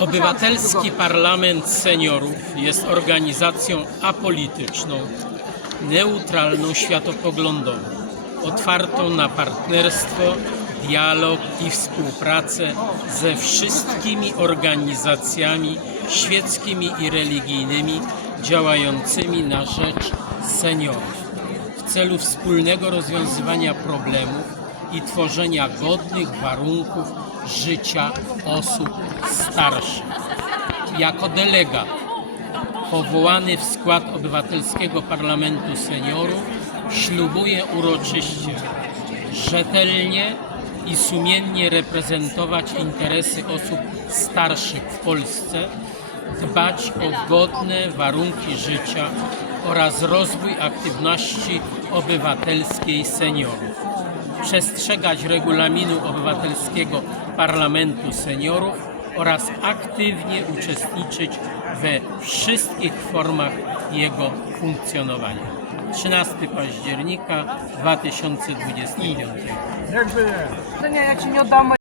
Obywatelski Parlament Seniorów jest organizacją apolityczną, neutralną światopoglądowo, otwartą na partnerstwo, dialog i współpracę ze wszystkimi organizacjami świeckimi i religijnymi działającymi na rzecz seniorów w celu wspólnego rozwiązywania problemów i tworzenia godnych warunków życia osób starszych. Jako delegat powołany w skład Obywatelskiego Parlamentu Seniorów ślubuję uroczyście rzetelnie i sumiennie reprezentować interesy osób starszych w Polsce, dbać o godne warunki życia oraz rozwój aktywności obywatelskiej seniorów przestrzegać regulaminu Obywatelskiego Parlamentu Seniorów oraz aktywnie uczestniczyć we wszystkich formach jego funkcjonowania. 13 października 2025 Dnia, jak się nie